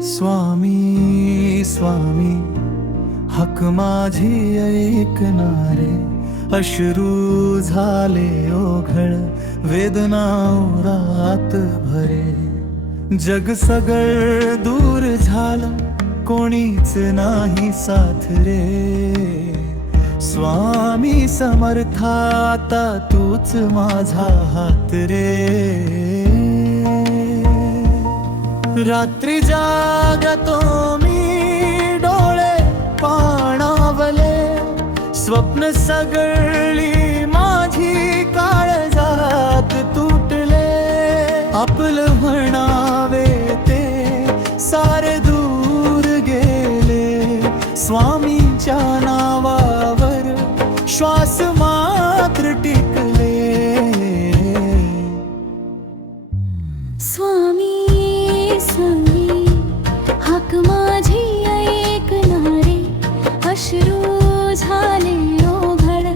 स्वामी स्वामी हक माझी ऐकणारे, अश्रू झाले ओघळ वेदना रात भरे। जग सगळ दूर झालं कोणीच नाही साथ रे, स्वामी समर्था आता तूच माझा हात रे। रात्री जागतो मी डोळे पाणावले, स्वप्न सगळी माझी काळजात तुटले। आपलं म्हणावे ते सारे दूर गेले, स्वामींच्या नावावर श्वास मात्र टिकले। स्वामी स्वामी हाक माझी ऐकणारे, अश्रू झाले ओघळ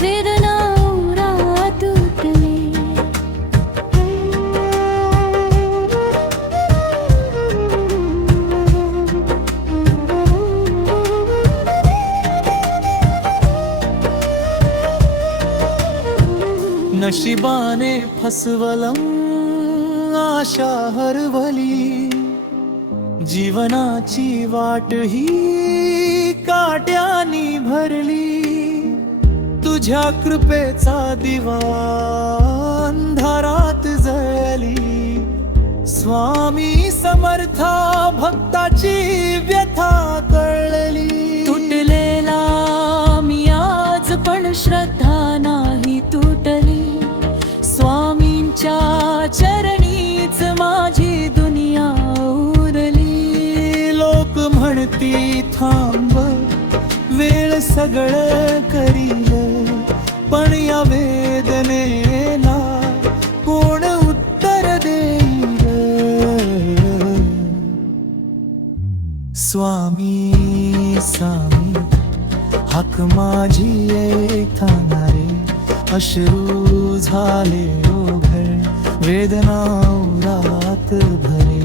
वेदना रात तुटले। नशिबाने फसवलं आशा हरवली, जीवनाची वाट ही काट्यानी भरली। तुझ्या कृपेचा दिवा अंधारात जळली, स्वामी समर्था भक्ताची व्यथा कळली। तुटलेला मी आज पण श्रद्धा नाही तुटली, स्वामींच्या चरणीच माझी दुनिया उरली। लोक म्हणती थांब वेळ सगळं करील, पण या वेदनेला कोण उत्तर देईल। स्वामी स्वामी हाक माझी ऐकणारे, अश्रू झाले ओघळ वेदना रात भरे।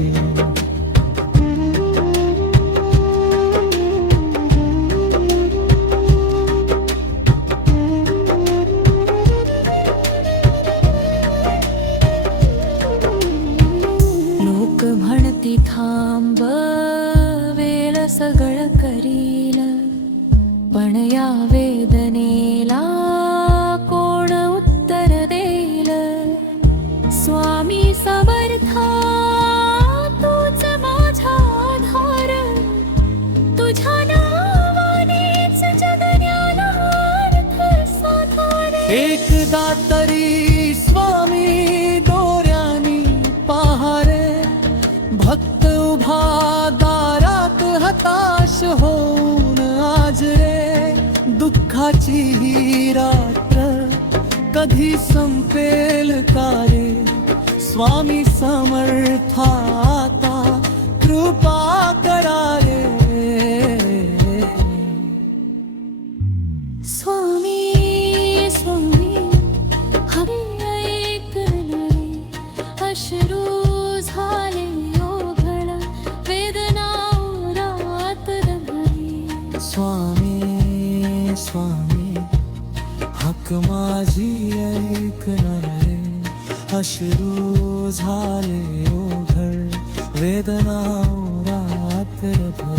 लोक म्हणती थांब वेळ सगळं करील, पण या वेदनेला कोण उत्तर देईल। स्वामी समर्था तूच माझा आधार, तुझ्या नावानेच जगण्याला अर्थ साधार। एकदा तरी स्वामी दोऱ्यानी पहारे, भक्त उभा दारात हताश होऊन आज रे। दुःखाची ही रात्र कधी संपेल का रे, स्वामी समर्था आता कृपा करा रे। स्वामी स्वामी हाक ऐकणारे, अश्रू झाले ओघळ वेदना रात भरी। स्वामी स्वामी हक माझी ऐकणारे, अश्रू झाले ओघळ वेदना रात भरी।